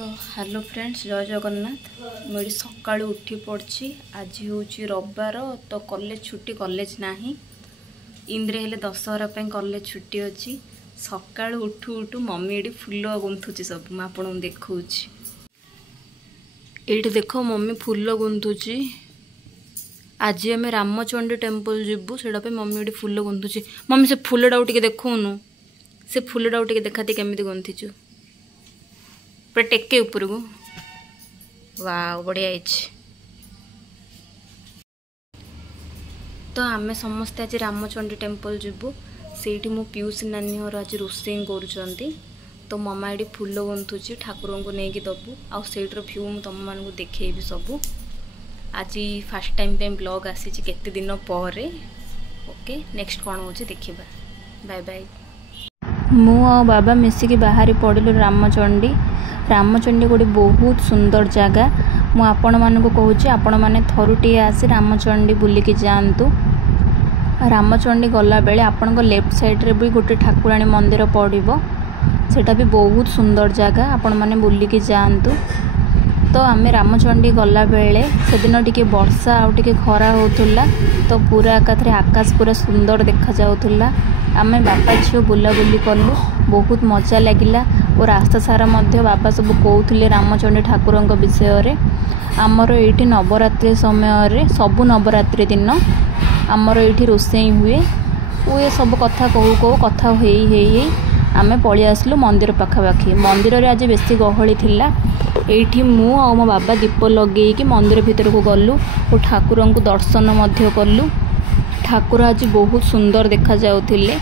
तो hello friends, जय जगन्नाथ। मुझे सका उठी पड़ी। आज हूँ रविवार, तो कॉलेज छुट्टी, कॉलेज नहीं इंद्रे हेले दशहरा कॉलेज छुट्टी अच्छी। सका उठू उठू मम्मी ये फुल गुंथुची सब मुझे देखा। ये देख मम्मी फुल गुंथुची। आज आम रामचंडी टेम्पल जीवु से मम्मी ये फुल गुंथुची। मम्मी से फुलटा देखौनु, से फुलटा देखाती केमी गुंथिचु पूरा टेके ऊपर को। वाह बढ़िया। तो आमे समस्ते आज रामचंडी टेम्पल जीवु। से मो पीयूसी नानी घर आज रोषे कर। तो मामा ये फुल गुंथुची ठाकुर को लेकिन दबू आईटर भ्यू मुझे तुम मानक देखी सब। आज फास्ट टाइम पे ब्लॉग आसी केते दिन पर। ओके नेक्स्ट कौन हो देखा। Bye bye. मु बाबा मिसिकी बाहरी पड़िलु रामचंडी। रामचंडी गोटे बहुत सुंदर जगह। मु आपण मानक कहूँ आपण मैंने थरुटे आसी रामचंडी बुलिकी जातु। रामचंडी गला बेले आपण को लेफ्ट साइड रे भी गोटे ठाकुराणी मंदिर पड़ो। सेटा भी बहुत सुंदर जगह, आपण मैंने बुलिकी जातु। तो आम रामचंडी गला बेले से दिन टी वर्षा आउ टे खरा होता। तो पूरा एकाथर आकाश पूरा सुंदर देखा जाउथुला। आम बापा झील बुलाबुली कलु, बहुत मजा लगिला। और रास्ता सारा मध्य बाबा सब कहते रामचंडी ठाकुर विषय। आमर ये नवरात्रि समय सबु नवरात्रि दिन आमर ये रोषे हुए। वो सब कथा कहू कहू कथा हो आम पलि आसलु मंदिर पाखापाखि। मंदिर रे आज बेसी गहली थिला। एठी मु आ मो बाबा दीप लगे कि मंदिर भीतर को गलु और ठाकुर को दर्शन मध्य कलु। ठाकुर आज बहुत सुंदर देखा जाउथिले।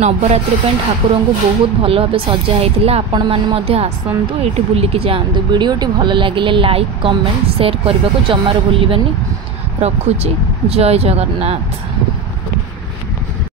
नवरात्रि ठाकुर को बहुत भल भाव सजा होता। आपण मैंने आसतु ये बुलिकी जातु। वीडियोटी भल लगे लाइक कमेंट शेयर करने को जमार भूलि। रखुची। जय जगन्नाथ।